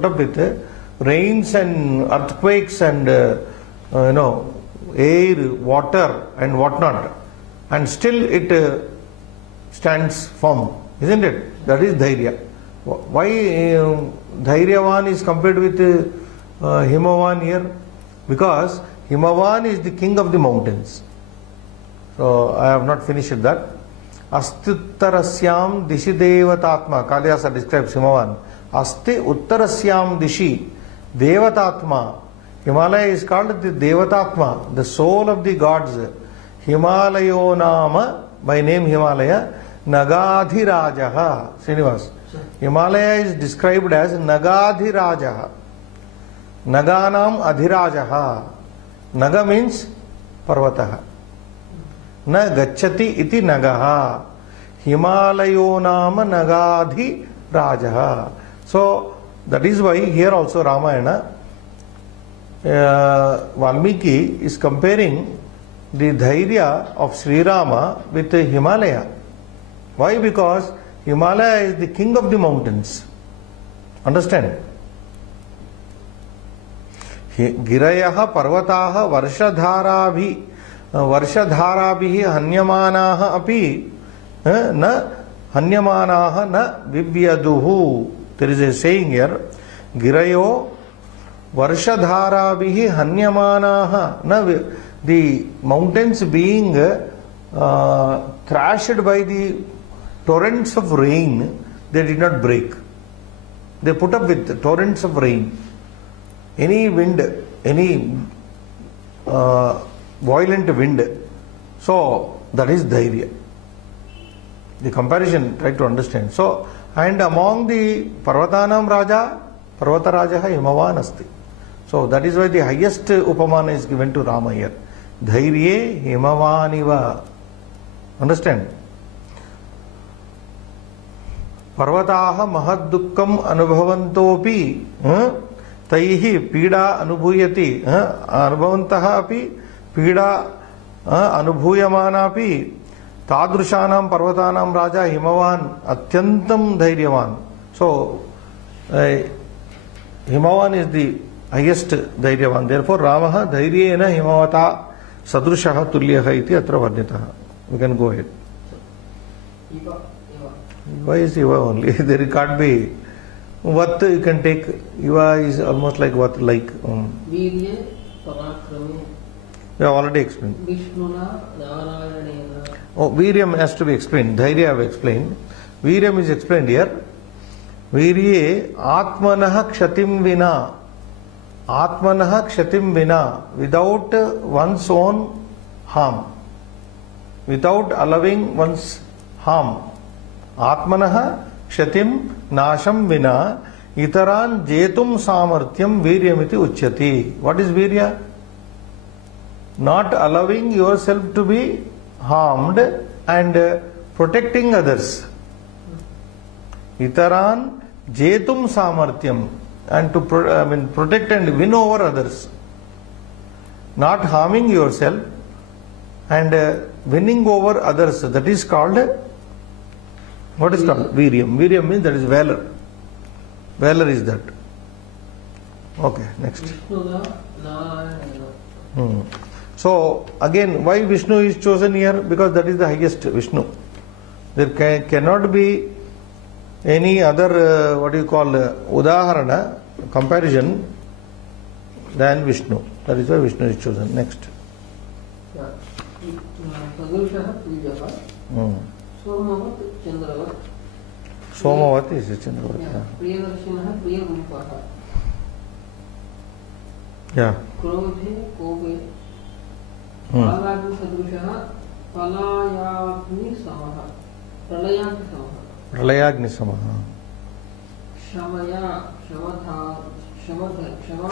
up with rains and earthquakes and air, water and whatnot, and still it stands firm, isn't it? That is dhairya. Why Dhairyavan is compared with Himavan here? Because Himavan is the king of the mountains. So I have not finished that. Asti uttarasyam dishi devatatma. Kaliyasa describes Himavan. Asti uttarasyam dishi Devatatma. Himalaya is called the Devatatma, the soul of the gods. Himalayo Nama, by name Himalaya, Nagadhirajaha. Srinivas. Himalaya is described as Nagadhirajaha. Naganam Adhirajaha. Naga means Parvataha. Na gacchati iti nagaha. Himalayo nama nagadhi rajaha. So that is why here also Ramayana, Valmiki is comparing the dhairya of Sri Rama with the Himalaya. Why? Because Himalaya is the king of the mountains. Understand? Girayaha parvataha varshadharabihi hanyamanaha api na hanyamanaha na vivyaduhu. There is a saying here, Girayo varshadharabihi hanyamanaha na, the mountains being thrashed by the torrents of rain, they did not break. They put up with torrents of rain. Any wind, any violent wind. So that is dhairya. The comparison, try to understand. So, and among the Parvatanam Raja, Parvata Raja Himavan asti. So that is why the highest upamana is given to Rama here. Dhairye Himavaniva. Understand? Parvataha mahadukkam anubhavantopi taihi pida anubhuyati anubhavantaha api pida anubhuyamana api tadrushanam parvatanam raja himavan atyantam dhairyavan. So himavan is the highest dhairyavan. Therefore Ramaha dhairyena himavata sadrushaha tulyaha iti atra varnitaha. We can go ahead. Why is Iva only? There can't be. What you can take? Iva is almost like what? Like. Virya Parakrame. We have already explained. Vishnuna Narayanena. Oh, Viryam has to be explained. Dhairya I have explained. Viryam is explained here. Virye Atmanaha Kshatim Vina. Atmanaha Kshatim Vina. Without one's own harm. Without allowing one's harm. Atmanaha kshatim nasham vina itaran jetum samartyam viryamiti uchyati. What is virya? Not allowing yourself to be harmed and protecting others. Itaran jetum samartyam, and to protect and win over others. Not harming yourself and winning over others. That is called, what is called? Viryam. Viryam means that is valor. Valor is that. Okay, next. So again, why Vishnu is chosen here? Because that is the highest Vishnu. There cannot be any other, what you call, udaharana, comparison than Vishnu. That is why Vishnu is chosen. Next. Somavat Chandravat. Somavat is Chandravat. Priyadarshinaha Priyarupaha. Yeah. Krodhe Kobe. Palagni Sadrushaha Palayagni Samaha. Pralayagni Samaha. Pralayagni Samaha. Shamaya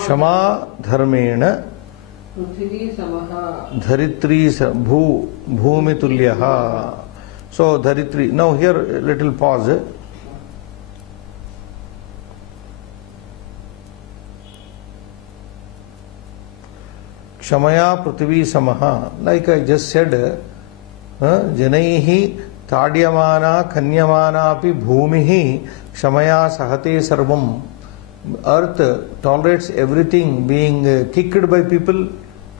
Shama Dharmena Prithvi Samaha. Dharitri Bhumi Tulyaha. So Dharitri. Now here a little pause. Kshamaya Prithvi Samaha. Like I just said, Janaihi Tadyamana Kanyamana api Bhumihi Kshamaya Sahate Sarvam. Earth tolerates everything, being kicked by people,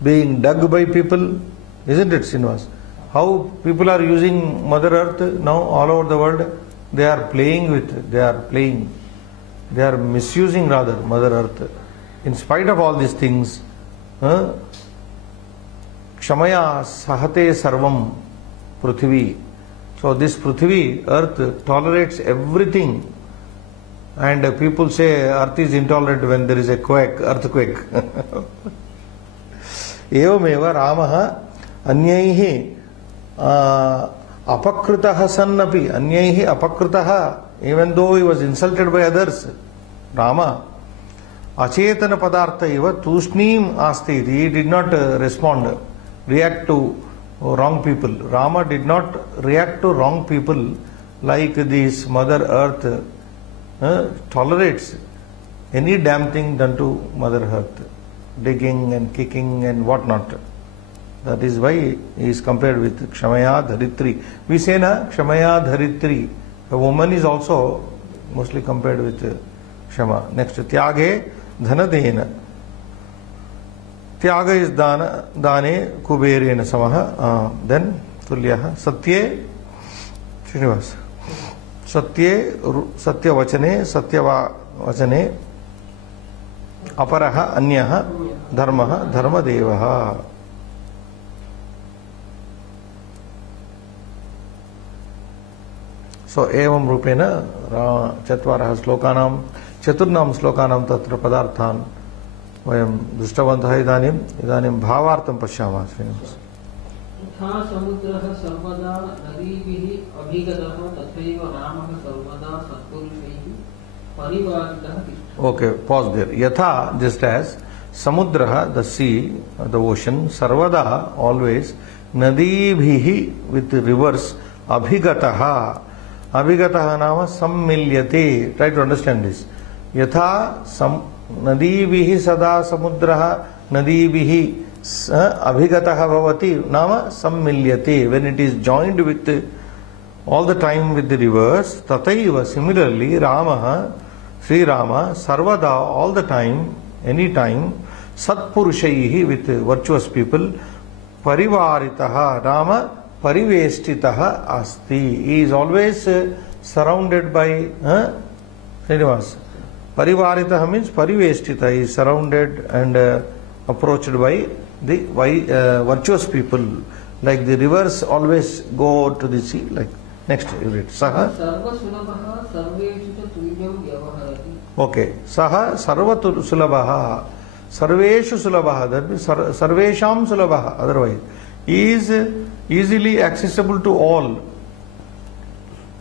being dug by people. Isn't it, Srinivas? How people are using Mother Earth now all over the world? They are playing with it. They are misusing rather Mother Earth. In spite of all these things, Kshamaya Sahate Sarvam Prithvi. So this Prithvi, Earth, tolerates everything And people say earth is intolerant when there is a earthquake. एवमेव रामः अन्यैः अपकृतः सन्नपि अन्यैः अपकृतः, even though he was insulted by others, Rama अचेतन पदार्थ इव तूष्णीम आस्ते, he did not react to wrong people. Rama did not react to wrong people like this Mother Earth tolerates any damn thing done to Mother Earth, digging and kicking and what not. That is why he is compared with Kshamaya Dharitri. We say na Kshamaya Dharitri. A woman is also mostly compared with Kshama. Next, Tyage Dhanadena. Tyaga is Dane Kuberena Samaha. Then Tulyaha Satye Srinivas. Satye Satya Vachane Satya Vachane Aparaha Anyaha Dharmaha Dharmadevaha. So evam rupena चत्वारः श्लोकानां चतुर्णां श्लोकानां तत्र पदार्थान् वयं दृष्टवन्तः. इदानीं भावार्थं पश्यामः. श्रीनिवास यथा समुद्रः सर्वदा नदीभिः अभिगतः तथैव रामः सर्वदा सत्पुरुषैः परिवारितः तिष्ठति. Okay, pause there. Yatha, just as Samudraha, the sea, the ocean, Sarvada, always, Nadibhihi, with rivers, Abhigataha. Abhigataha nama sammilyate. Try to understand this. Yatha Nadibhihi sada Samudraha Nadibhihi Abhigataha bhavati nama sammilyate. When it is joined with all the time with the rivers, Tataiva, similarly, Ramaha, Sri Rama, Sarvada, all the time, any time, Satpurushaihi, with virtuous people, Parivaritaha, Rama, Parivestitaha asti. He is always surrounded by, Srinivas. Parivaritaha means Parivestita. He is surrounded and approached by the virtuous people. Like the rivers always go to the sea. Like next, you read. Saha. Okay. Saha sarvatu sulabaha. Sarveshu sulabaha. That means sarvesham sulabaha. Otherwise, he is easily accessible to all.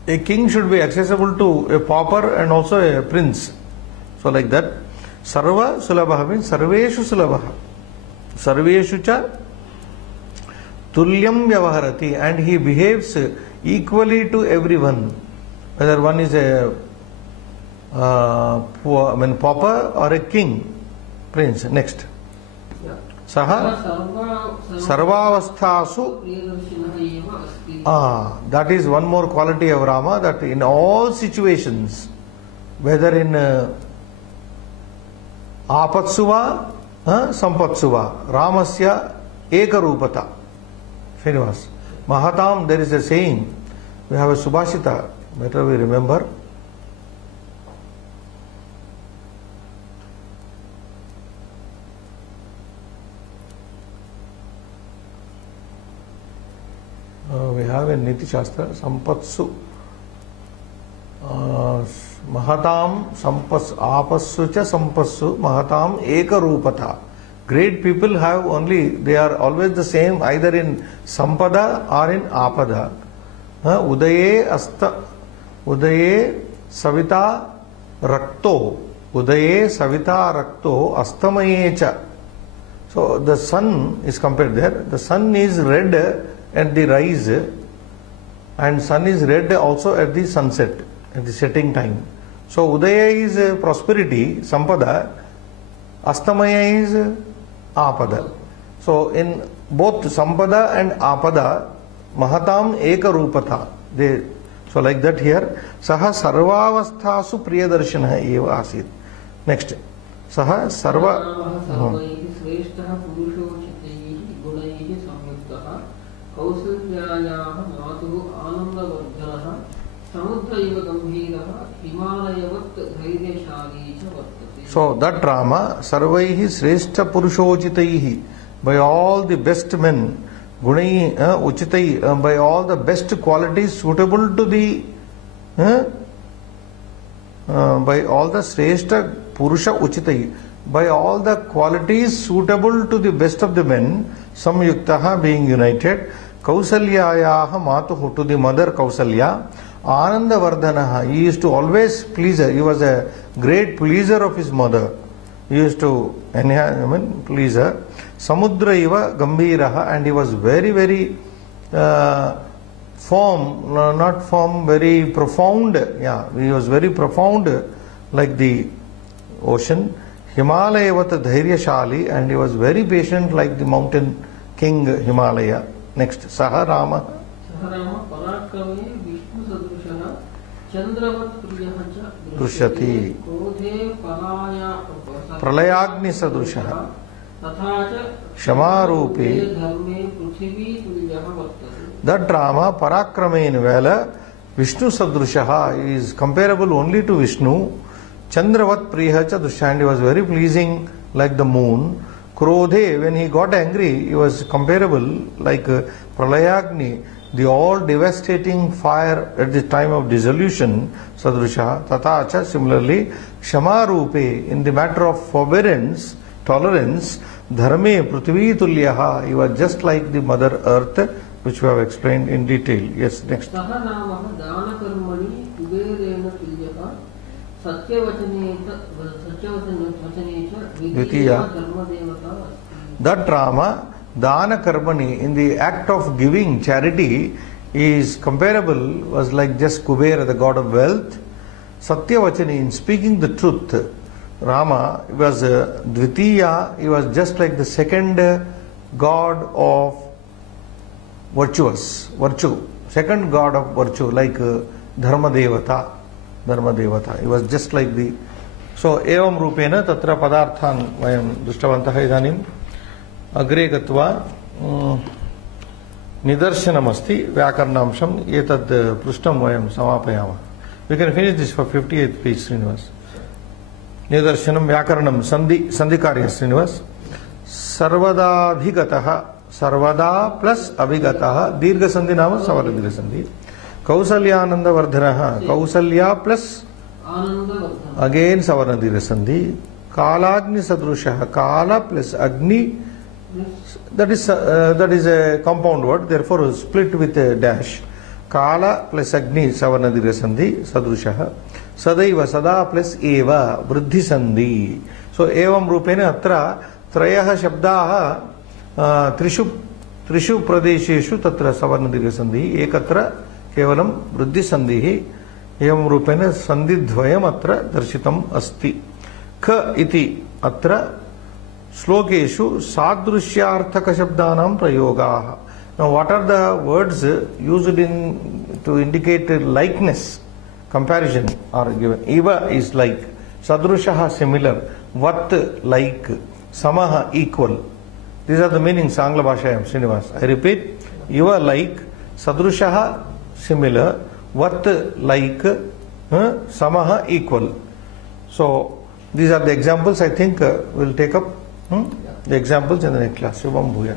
A king should be accessible to a pauper and also a prince. So like that, sarva sulabaha means sarveshu sulabaha. Sarveshu cha tulyam vyavaharati, and he behaves equally to everyone, whether one is a pauper or a king, prince. Next. Saha sarvavasthasu. That is one more quality of Rama, that in all situations, whether in apatsuva, sampatsuva, Ramasya ekarupata. Srinivas. Mahatam, there is a saying, we have a Subhashita, better we remember. We have a Niti Shastra, Sampatsu, Mahatam, Apassu cha Sampassu, Mahatam Ekarupata. Great people have only, they are always the same, either in Sampada or in Apada. Udaye Savita Rakto, Udaye Savita Rakto, Astamaye cha. So the sun is compared there. The sun is red at the rise, and sun is red also at the sunset, at the setting time. So Udaya is prosperity, Sampada, Astamaya is Apada. So in both Sampada and Apada, Mahatam Ekarupata. So like that here, Saha Sarvavasthasu Priyadarshana eva asit. Next. Saha Sarva. So that Rama, Sarvaihi Sreshta Purushochitaihi, by all the best men, Gunai Uchitai, by all the best qualities suitable to the by all the Shrestha Purusha Uchitai, by all the qualities suitable to the best of the men, Samyuktaha being united, Kausalyayaha Matuhu to the mother Kausalya, Anandavardhanaha, he used to always please her, he was a great pleaser of his mother, he used to please her, Samudra Iva Gambhiraha, and he was very, very firm, not firm, very profound, he was very profound like the ocean. Himalayavata Dhairyashali, and he was very patient like the mountain king Himalaya. Next, Saharama. Saharama Parakrame Vishnu Sadrushana Chandravat Priyahacha Drishyati Krodhe Pralayagni Sadrushaha Tathacha Shamarupe. Dharme Prithvi Tulyaha Vartase. That drama, Parakrame in Vela, Vishnu Sadrushaha is comparable only to Vishnu. Chandravat Priyahacha Dushyandi, he was very pleasing like the moon. Krodhe, when he got angry, he was comparable like Pralayagni, the all devastating fire at the time of dissolution, Sadrusha. Tatacha, similarly, Shamarupe, in the matter of forbearance, tolerance, Dharme Prithvi Tulyaha, he was just like the Mother Earth, which we have explained in detail. Yes, next. Sahanamaha Dana Karmani Kuberena Tulyaha That drama, Dana Karmani, in the act of giving charity, is comparable, was like just Kubera, the god of wealth. Satyavachani, in speaking the truth, Rama was Dvitiya, he was just like the second god of virtue, second god of virtue, like Dharma Devata. He was just like the. So, evam rupena tatra padarthan vayam drishtavantah idanim agre gatva nidarshanam asti vyakarnamsham etad prushtam vayam samapayama. We can finish this for 58th page, Srinivas. Nidarshanam vyakarnam sandhikarya, Srinivas. Sarvada bhigataha, sarvada plus abhigataha, dirgha sandhi nama savala dirgha sandhi. Kausalyananda Vardhanaha, Kausalya plus again Savarna Dirgha Sandhi. Kalagni Sadrushaha, Kala plus Agni, that is a compound word, therefore split with a dash. Kala plus Agni Savarna Dirgha Sandhi, Sadrushaha. Sadaiva Sada plus Eva, Vriddhi Sandhi. So Evam Rupena Atra Trayaha Shabdaha Trishu Pradesheshu Tatra Savarna Dirgha Sandhi, Ekatra केवलम वृद्धि संधि ही एवं रूपेण संधि द्वयम अत्र दर्शितम अस्ति. ख इति अत्र श्लोकेषु सादृश्यार्थक शब्दानां प्रयोगाः. Now what are the words used in to indicate likeness, comparison are given. Iva is like, sadrushaha similar, vat like, samaha equal. These are the meanings Angla Bhashayam, Srinivas. I repeat, Iva like, sadrushaha similar, vat like, samaha equal. So these are the examples I think we'll take up the examples in the next class. Shubham Bhuya.